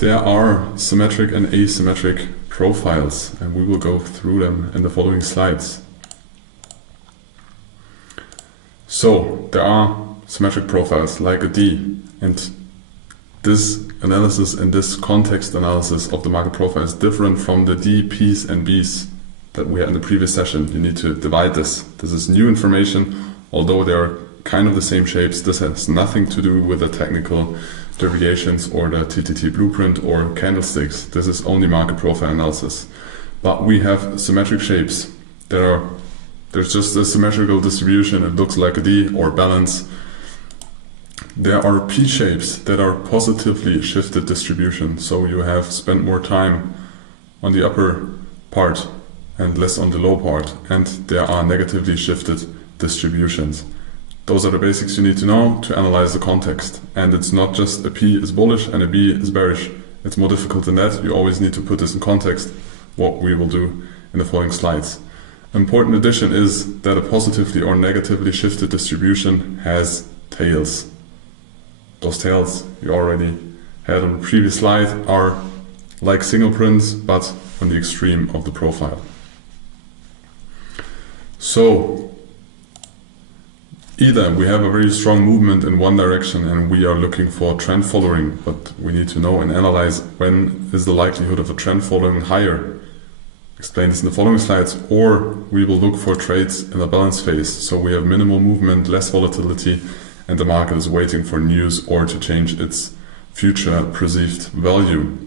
There are symmetric and asymmetric profiles, and we will go through them in the following slides. So, there are symmetric profiles like a D, and this analysis and this context analysis of the market profile is different from the D, P's and B's that we had in the previous session. You need to divide this. This is new information, although they are kind of the same shapes. This has nothing to do with the technical deviations or the TTT blueprint or candlesticks. This is only market profile analysis. But we have symmetric shapes. There's just a symmetrical distribution. It looks like a D or balance. There are P shapes that are positively shifted distribution. So you have spent more time on the upper part and less on the low part. And there are negatively shifted distributions. Those are the basics you need to know to analyze the context. And it's not just a P is bullish and a B is bearish. It's more difficult than that. You always need to put this in context, what we will do in the following slides. Important addition is that a positively or negatively shifted distribution has tails. Those tails you already had on the previous slide are like single prints, but on the extreme of the profile. So, either we have a very strong movement in one direction and we are looking for trend following, but we need to know and analyze when is the likelihood of a trend following higher. Explain this in the following slides, or we will look for trades in a balance phase. So we have minimal movement, less volatility, and the market is waiting for news or to change its future perceived value.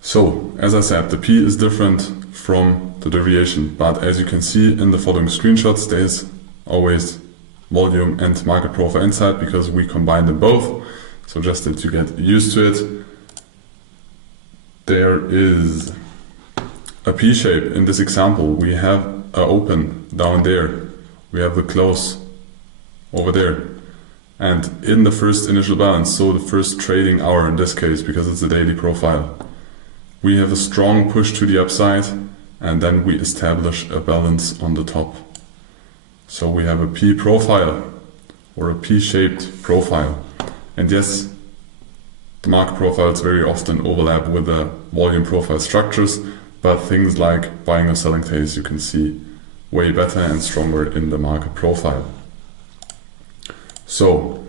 So, as I said, the P is different from the deviation, but as you can see in the following screenshots, there is always volume and market profile inside because we combine them both. So just that you get used to it. There is a P shape in this example. We have an open down there. We have the close over there. And in the first initial balance, so the first trading hour in this case, because it's a daily profile, we have a strong push to the upside, and then we establish a balance on the top. So we have a P profile or a P-shaped profile. And yes, the market profiles very often overlap with the volume profile structures, but things like buying or selling tails you can see way better and stronger in the market profile. So,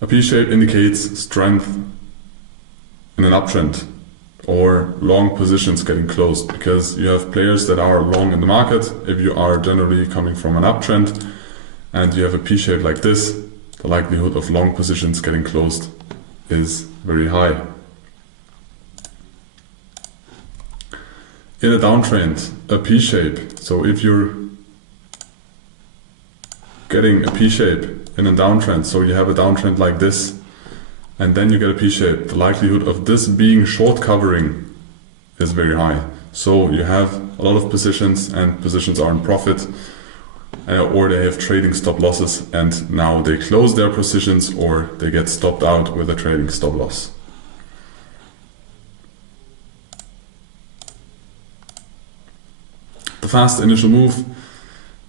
a P-shape indicates strength in an uptrend or long positions getting closed, because you have players that are long in the market. If you are generally coming from an uptrend and you have a P-shape like this, the likelihood of long positions getting closed is very high. In a downtrend, a P-shape, so if you're getting a P-shape in a downtrend, so you have a downtrend like this, and then you get a P-shape, the likelihood of this being short covering is very high. So you have a lot of positions, and positions are in profit, or they have trading stop losses, and now they close their positions or they get stopped out with a trading stop loss. The fast initial move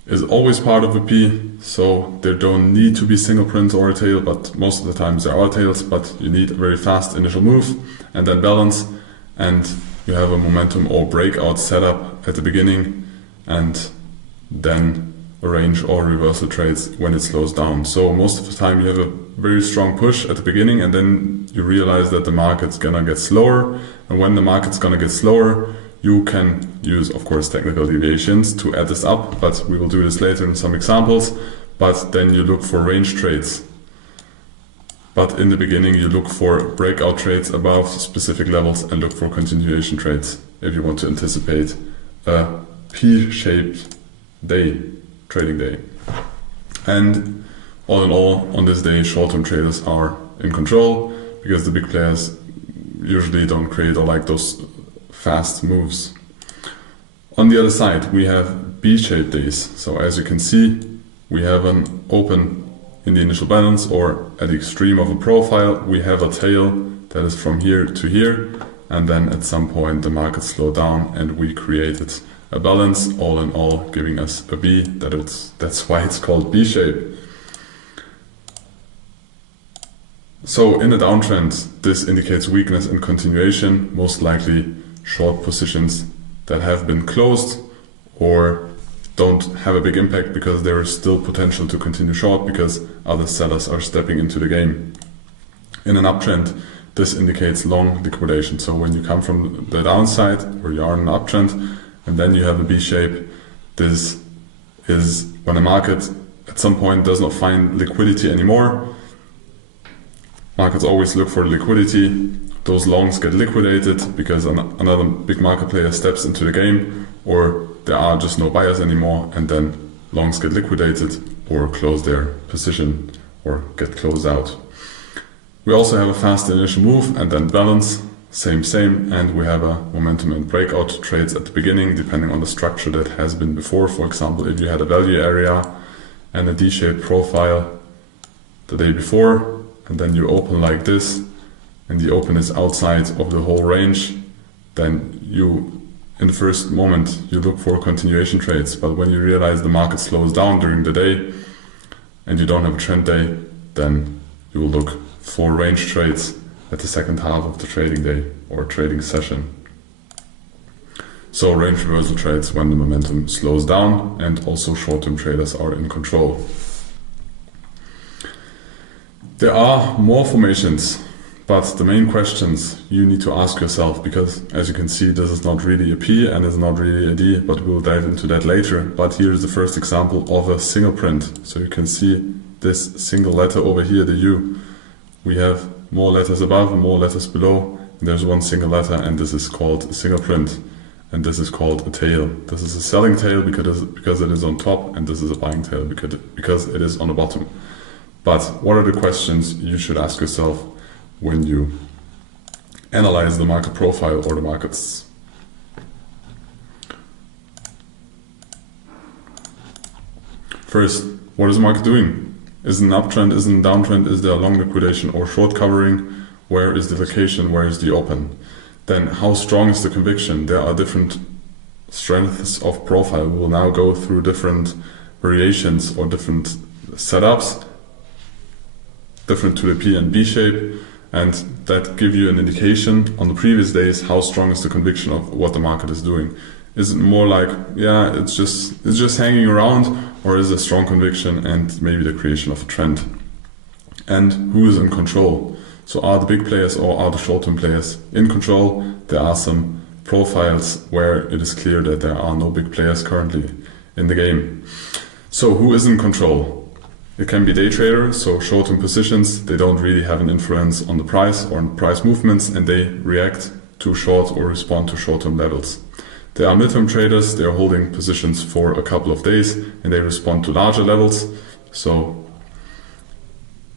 is always part of a P, so there don't need to be single prints or a tail, but most of the times there are tails, but you need a very fast initial move and then balance, and you have a momentum or breakout setup at the beginning and then arrange or reversal trades when it slows down. So most of the time you have a very strong push at the beginning, and then you realize that the market's gonna get slower, and when the market's gonna get slower, you can use, of course, technical deviations to add this up, but we will do this later in some examples. But then you look for range trades. But in the beginning, you look for breakout trades above specific levels and look for continuation trades if you want to anticipate a P-shaped day, trading day. And all in all, on this day, short-term traders are in control because the big players usually don't create or like those fast moves. On the other side, we have B-shaped days. So as you can see, we have an open in the initial balance, or at the extreme of a profile, we have a tail that is from here to here, and then at some point the market slowed down and we created a balance, all in all giving us a B. That's why it's called B-shape. So in a downtrend, this indicates weakness and continuation, most likely short positions that have been closed or don't have a big impact because there is still potential to continue short because other sellers are stepping into the game. In an uptrend, this indicates long liquidation. So when you come from the downside, where you are in an uptrend, and then you have a B shape, this is when a market at some point does not find liquidity anymore. Markets always look for liquidity. Those longs get liquidated because another big market player steps into the game, or there are just no buyers anymore, and then longs get liquidated or close their position or get closed out. We also have a fast initial move and then balance, same, and we have a momentum and breakout trades at the beginning, depending on the structure that has been before. For example, if you had a value area and a D-shaped profile the day before, and then you open like this, and the open is outside of the whole range, then you, in the first moment, you look for continuation trades. But when you realize the market slows down during the day, and you don't have a trend day, then you will look for range trades at the second half of the trading day or trading session. So range reversal trades when the momentum slows down, and also short-term traders are in control. There are more formations, but the main questions you need to ask yourself, because as you can see, this is not really a P and is not really a D, but we'll dive into that later. But here is the first example of a single print. So you can see this single letter over here, the U. We have more letters above and more letters below. There's one single letter, and this is called a single print. And this is called a tail. This is a selling tail because it is on top, and this is a buying tail because it is on the bottom. But what are the questions you should ask yourself when you analyze the market profile or the markets? First, what is the market doing? Is it an uptrend? Is it a downtrend? Is there a long liquidation or short covering? Where is the location? Where is the open? Then how strong is the conviction? There are different strengths of profile. We will now go through different variations or different setups, different to the P and B shape, and that give you an indication on the previous days how strong is the conviction of what the market is doing. Is it more like, yeah, it's just hanging around, or is it a strong conviction and maybe the creation of a trend? And who is in control? So are the big players or are the short-term players in control? There are some profiles where it is clear that there are no big players currently in the game. So who is in control? It can be day traders, so short-term positions. They don't really have an influence on the price or on price movements, and they react to short or respond to short-term levels. There are mid-term traders. They are holding positions for a couple of days, and they respond to larger levels. So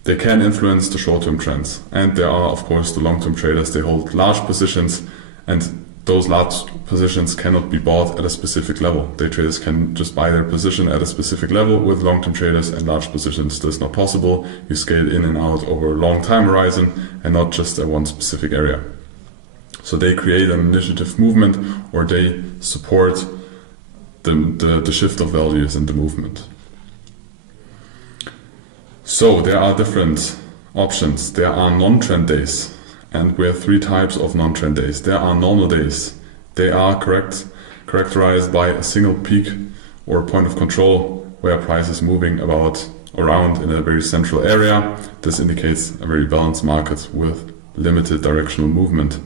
they can influence the short-term trends. And there are, of course, the long-term traders. They hold large positions, and those large positions cannot be bought at a specific level. Day traders can just buy their position at a specific level. With long-term traders and large positions, this is not possible. You scale in and out over a long time horizon and not just at one specific area. So they create an initiative movement, or they support the shift of values in the movement. So there are different options. There are non-trend days. And we have three types of non-trend days. There are normal days. They are characterized by a single peak or point of control where price is moving around in a very central area. This indicates a very balanced market with limited directional movement.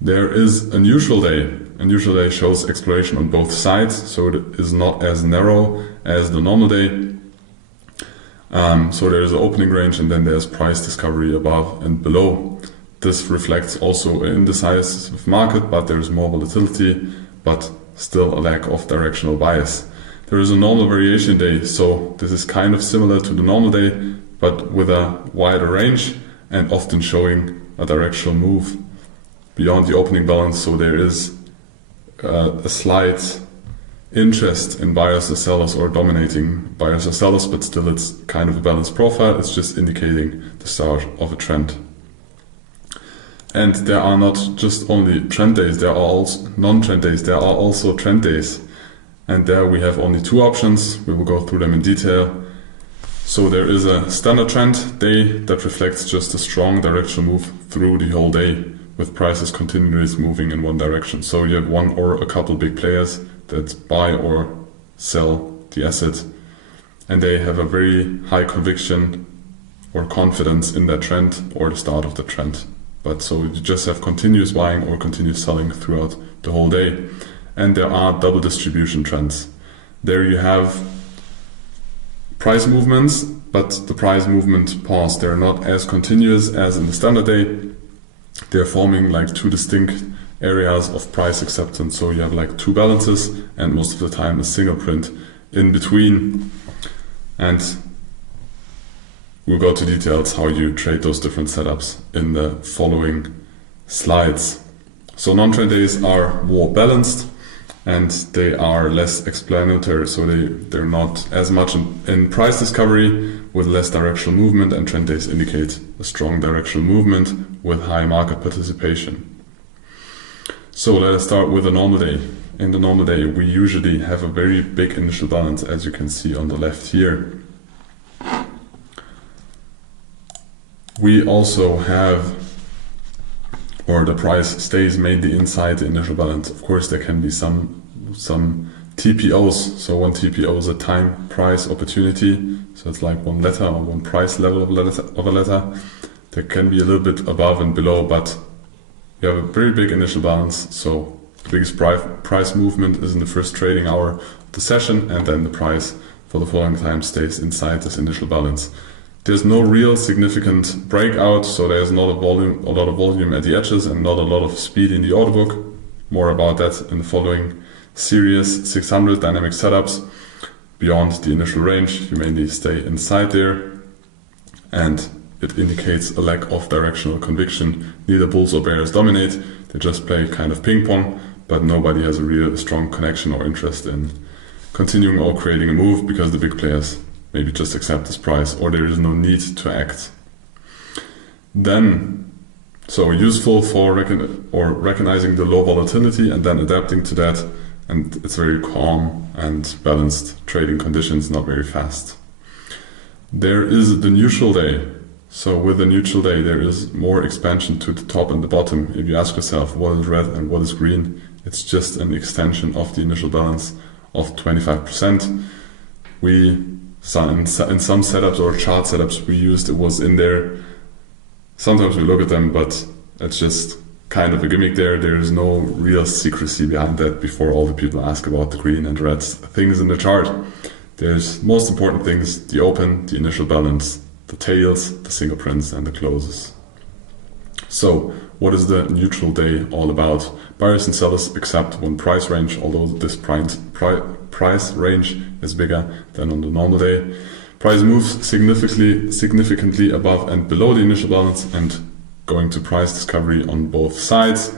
There is a neutral day. A neutral day shows exploration on both sides, so it is not as narrow as the normal day. So there is an opening range, and then there's price discovery above and below. This reflects also in the size of market, but there is more volatility, but still a lack of directional bias. There is a normal variation day, so this is kind of similar to the normal day, but with a wider range and often showing a directional move beyond the opening balance. So there is a slight interest in buyers or sellers, or dominating buyers or sellers, but still it's kind of a balanced profile. It's just indicating the start of a trend. And there are not just only trend days, there are also non-trend days, there are also trend days. And there we have only two options. We will go through them in detail. So there is a standard trend day that reflects just a strong directional move through the whole day, with prices continuously moving in one direction. So you have one or a couple big players that buy or sell the asset, and they have a very high conviction or confidence in that trend or the start of the trend. But so you just have continuous buying or continuous selling throughout the whole day. And there are double distribution trends. There you have price movements, but the price movement pause. They're not as continuous as in the standard day. They're forming like two distinct areas of price acceptance. So you have like two balances and most of the time a single print in between. And we'll go to details how you trade those different setups in the following slides. So non-trend days are more balanced and they are less explanatory, so they're not as much in price discovery with less directional movement, and trend days indicate a strong directional movement with high market participation. So let us start with a normal day. In the normal day we usually have a very big initial balance, as you can see on the left here. We also have, or the price stays mainly inside the initial balance. Of course, there can be some TPOs. So one TPO is a time price opportunity. So it's like one letter or one price level of a letter. There can be a little bit above and below, but you have a very big initial balance. So the biggest price movement is in the first trading hour of the session, and then the price for the following time stays inside this initial balance. There's no real significant breakout, so there's not a lot of volume at the edges and not a lot of speed in the order book. More about that in the following series 600 dynamic setups. Beyond the initial range, you mainly stay inside there, and it indicates a lack of directional conviction. Neither bulls or bears dominate, they just play kind of ping pong, but nobody has a real strong connection or interest in continuing or creating a move because the big players maybe just accept this price, or there is no need to act. Then, so useful for recognizing the low volatility and then adapting to that, and it's very calm and balanced trading conditions, not very fast. There is the neutral day. So with the neutral day there is more expansion to the top and the bottom. If you ask yourself what is red and what is green, it's just an extension of the initial balance of 25%. In some setups or chart setups we used, it was in there. Sometimes we look at them, but it's just kind of a gimmick there. There is no real secrecy behind that before all the people ask about the green and red things in the chart. There's most important things: the open, the initial balance, the tails, the single prints, and the closes. So what is the neutral day all about? Buyers and sellers accept one price range, although this price range is bigger than on the normal day. Price moves significantly above and below the initial balance and going to price discovery on both sides,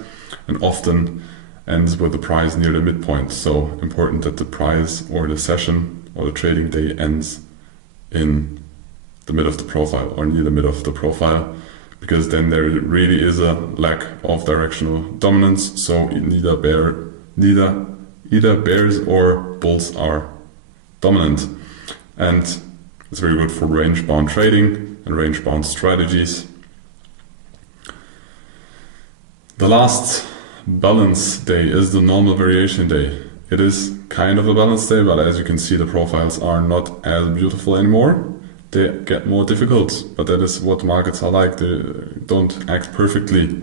and often ends with the price near the midpoint. So important that the price or the session or the trading day ends in the middle of the profile or near the middle of the profile, because then there really is a lack of directional dominance. So either bears or bulls are dominant, and it's very good for range bound trading and range bound strategies. The last balance day is the normal variation day. It is kind of a balance day, but as you can see, the profiles are not as beautiful anymore. They get more difficult, but that is what markets are like. They don't act perfectly.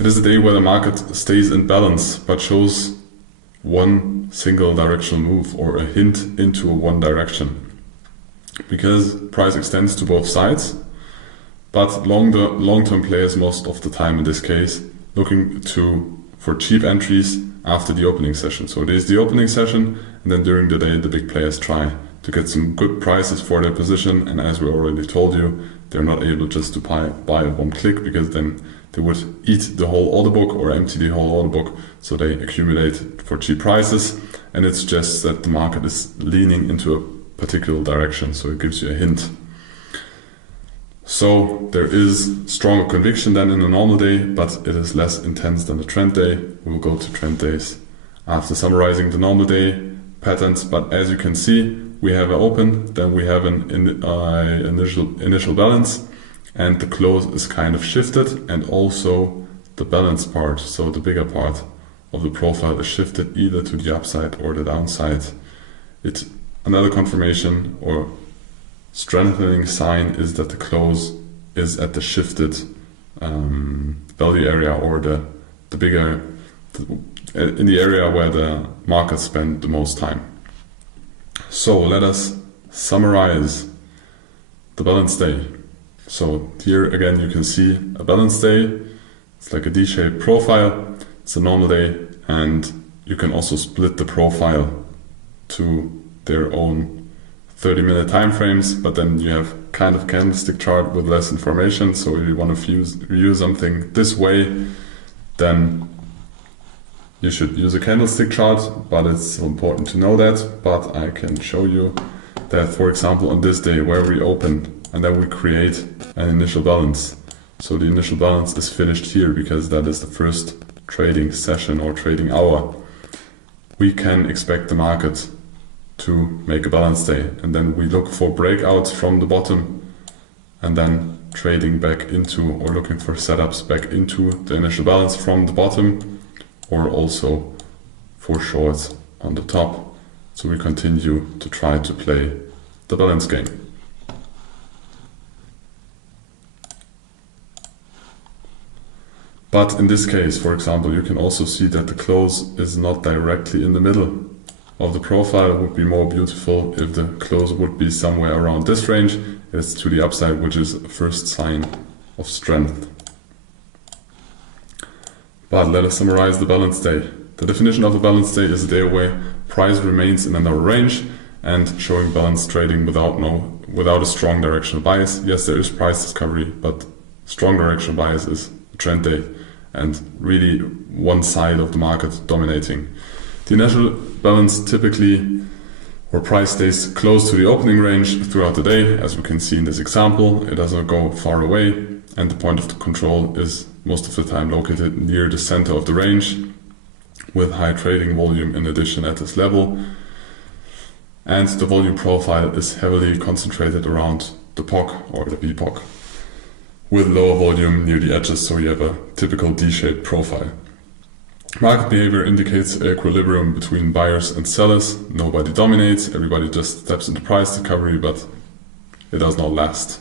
It is a day where the market stays in balance, but shows one single directional move or a hint into one direction, because price extends to both sides. But long-term players most of the time, in this case, looking for cheap entries after the opening session. So there's the opening session, and then during the day the big players try to get some good prices for their position, and as we already told you, they're not able just to buy at one click, because then they would eat the whole order book or empty the whole order book, so they accumulate for cheap prices, and it's just that the market is leaning into a particular direction, so it gives you a hint. So there is stronger conviction than in a normal day, but it is less intense than the trend day. We will go to trend days after summarizing the normal day patterns, but as you can see, we have an open, then we have an initial balance, and the close is kind of shifted, and also the balance part, so the bigger part of the profile, is shifted either to the upside or the downside. It's another confirmation or strengthening sign is that the close is at the shifted value area, or the bigger, in the area where the market spend the most time. So let us summarize the balanced day. So here again you can see a balanced day. It's like a D-shaped profile. It's a normal day, and you can also split the profile to their own 30-minute time frames, but then you have kind of candlestick chart with less information. So if you want to view something this way, then you should use a candlestick chart, but it's important to know that. But I can show you that, for example, on this day where we open and then we create an initial balance. So the initial balance is finished here because that is the first trading session or trading hour. We can expect the market to make a balance day, and then we look for breakouts from the bottom and then trading back into, or looking for setups back into the initial balance from the bottom, or also for shorts on the top. So we continue to try to play the balance game. But in this case, for example, you can also see that the close is not directly in the middle of the profile. It would be more beautiful if the close would be somewhere around this range. It's to the upside, which is a first sign of strength. But let us summarize the balanced day. The definition of a balanced day is a day where price remains in a narrow range and showing balanced trading without a strong directional bias. Yes, there is price discovery, but strong directional bias is a trend day and really one side of the market dominating. The initial balance typically, or price stays close to the opening range throughout the day, as we can see in this example. It doesn't go far away, and the point of control is most of the time located near the center of the range, with high trading volume in addition at this level. And the volume profile is heavily concentrated around the POC or the BPOC, with lower volume near the edges, so you have a typical D-shaped profile. Market behavior indicates equilibrium between buyers and sellers. Nobody dominates, everybody just steps into price discovery, but it does not last.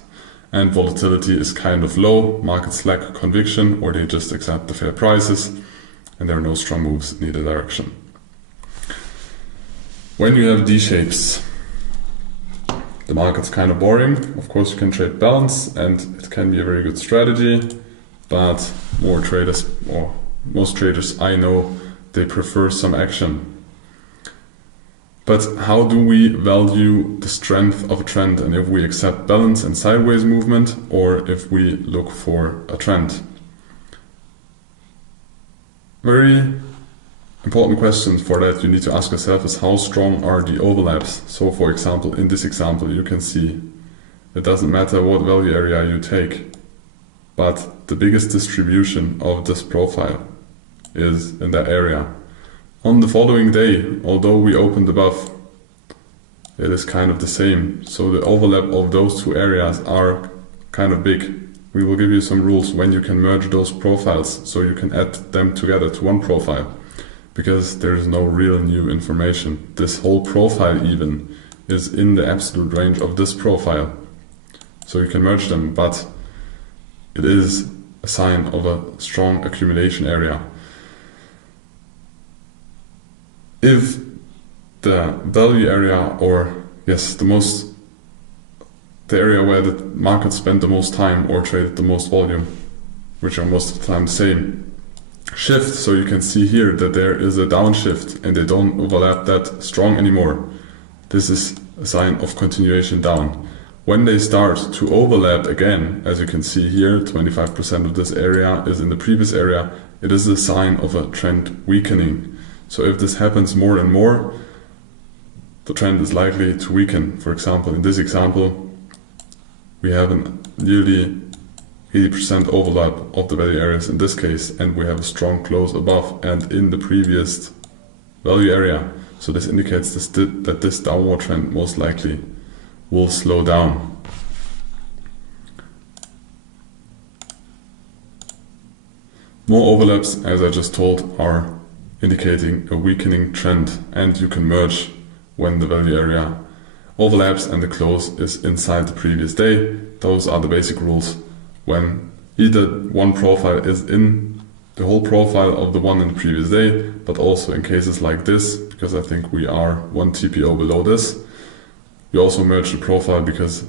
And volatility is kind of low, markets lack conviction, or they just accept the fair prices, and there are no strong moves in either direction. When you have D-shapes, the market's kind of boring. Of course, you can trade balance, and it can be a very good strategy, but most traders I know, they prefer some action. But how do we value the strength of a trend, and if we accept balance and sideways movement, or if we look for a trend? Very important question for that you need to ask yourself is, how strong are the overlaps? So for example, in this example you can see it doesn't matter what value area you take, but the biggest distribution of this profile is in that area. On the following day, although we opened above, it is kind of the same. So the overlap of those two areas are kind of big. We will give you some rules when you can merge those profiles, so you can add them together to one profile, because there is no real new information. This whole profile even is in the absolute range of this profile, so you can merge them, but it is a sign of a strong accumulation area. If the value area, or yes, the area where the market spent the most time or traded the most volume, which are most of the time the same, shift, so you can see here that there is a downshift and they don't overlap that strong anymore. This is a sign of continuation down. When they start to overlap again, as you can see here, 25% of this area is in the previous area, it is a sign of a trend weakening. So if this happens more and more, the trend is likely to weaken. For example, in this example, we have a nearly 80% overlap of the value areas in this case, and we have a strong close above and in the previous value area. So this indicates that this downward trend most likely will slow down. More overlaps, as I just told, are indicating a weakening trend, and you can merge when the value area overlaps and the close is inside the previous day. Those are the basic rules. When either one profile is in the whole profile of the one in the previous day, but also in cases like this, because I think we are one TPO below this, we also merge the profile because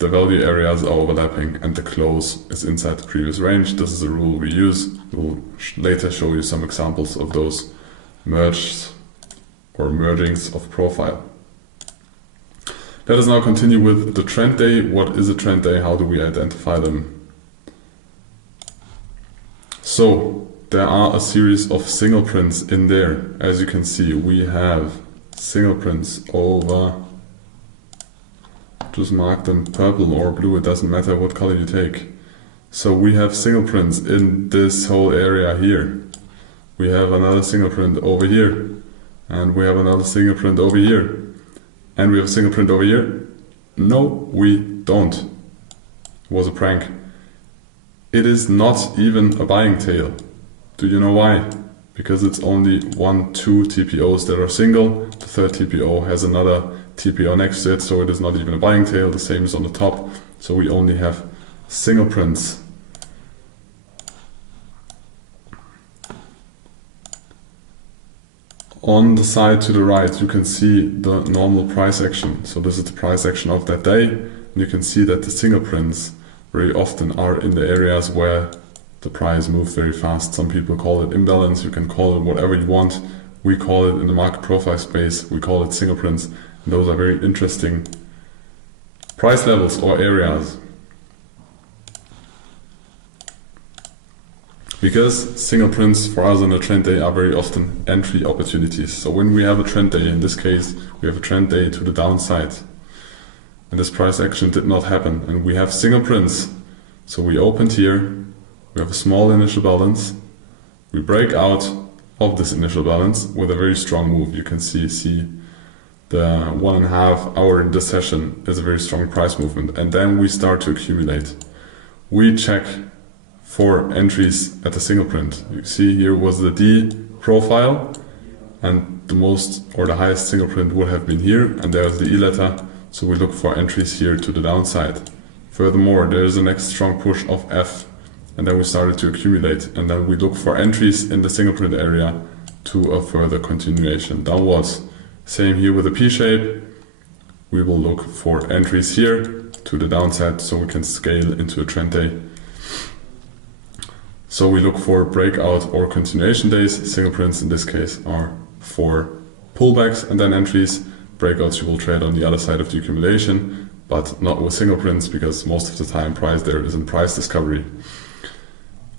the value areas are overlapping and the close is inside the previous range. This is a rule we use. We'll later show you some examples of those merged or mergings of profile. Let us now continue with the trend day. What is a trend day? How do we identify them? So there are a series of single prints in there. As you can see, we have single prints over, just mark them purple or blue, it doesn't matter what color you take. So we have single prints in this whole area here. We have another single print over here, and we have another single print over here, and we have a single print over here. No, we don't. It was a prank. It is not even a buying tail. Do you know why? Because it's only 2 TPOs that are single. The third TPO has another TPO next to it, so it is not even a buying tail. The same is on the top. So we only have single prints. On the side to the right, you can see the normal price action. So this is the price action of that day. And you can see that the single prints very often are in the areas where the price moves very fast. Some people call it imbalance. You can call it whatever you want. We call it in the market profile space, we call it single prints. And those are very interesting price levels or areas. Because single prints for us on a trend day are very often entry opportunities. So when we have a trend day, in this case, we have a trend day to the downside. And this price action did not happen. And we have single prints. So we opened here, we have a small initial balance. We break out of this initial balance with a very strong move. You can see the 1.5 hour in this session is a very strong price movement. And then we start to accumulate. We check for entries at the single print. You see here was the D profile, and the most or the highest single print would have been here, and there's the E letter. So we look for entries here to the downside. Furthermore, there is the next strong push of F, and then we started to accumulate, and then we look for entries in the single print area to a further continuation downwards. Same here with the P shape. We will look for entries here to the downside so we can scale into a trend day. So we look for breakout or continuation days. Single prints in this case are for pullbacks and then entries. Breakouts you will trade on the other side of the accumulation, but not with single prints because most of the time price there is in price discovery.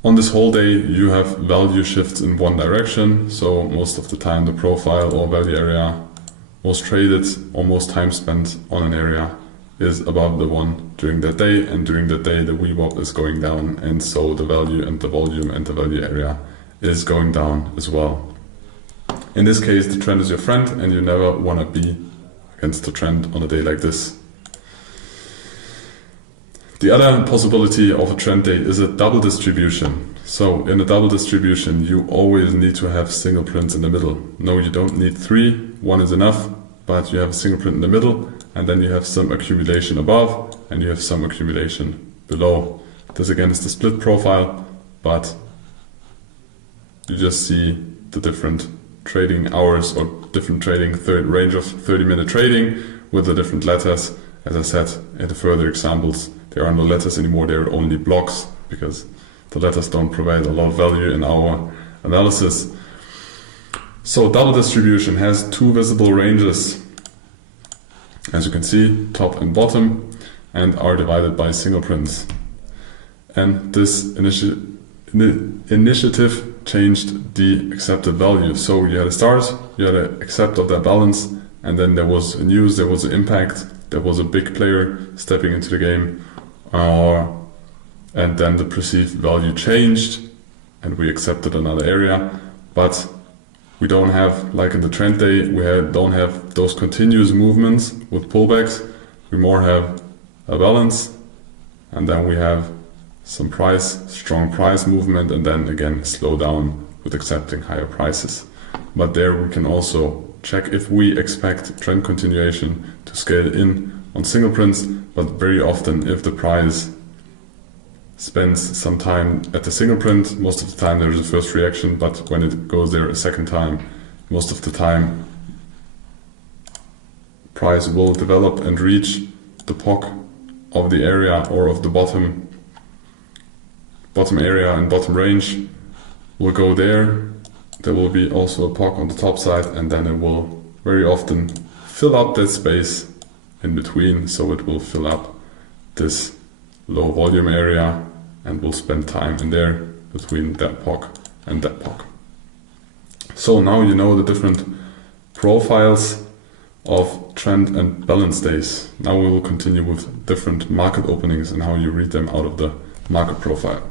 On this whole day you have value shifts in one direction, so most of the time the profile or value area most traded or most time spent on an area is above the one during that day, and during that day the VWAP is going down, and so the value and the volume and the value area is going down as well. In this case the trend is your friend and you never want to be against the trend on a day like this. The other possibility of a trend day is a double distribution. So in a double distribution you always need to have single prints in the middle. No, you don't need 3, 1 is enough, but you have a single print in the middle, and then you have some accumulation above and you have some accumulation below. This again is the split profile, but you just see the different trading hours or different trading range of 30-minute trading with the different letters. As I said in the further examples, there are no letters anymore, there are only blocks because the letters don't provide a lot of value in our analysis. So double distribution has 2 visible ranges, as you can see, top and bottom, and are divided by single prints. And this initiative changed the accepted value. So you had a start, you had an accept of that balance, and then there was a news, there was an impact, there was a big player stepping into the game, and then the perceived value changed, and we accepted another area. But we don't have, like in the trend day, don't have those continuous movements with pullbacks. We more have a balance, and then we have some strong price movement, and then again slow down with accepting higher prices. But there we can also check if we expect trend continuation to scale in on single prints, but very often if the price spends some time at the single print, most of the time there's a first reaction, but when it goes there a second time, most of the time price will develop and reach the POC of the area or of the bottom area and bottom range. Will go there. There will be also a POC on the top side, and then it will very often fill up that space in between, so it will fill up this low volume area and will spend time in there between that POC and that POC. So now you know the different profiles of trend and balance days. Now we will continue with different market openings and how you read them out of the market profile.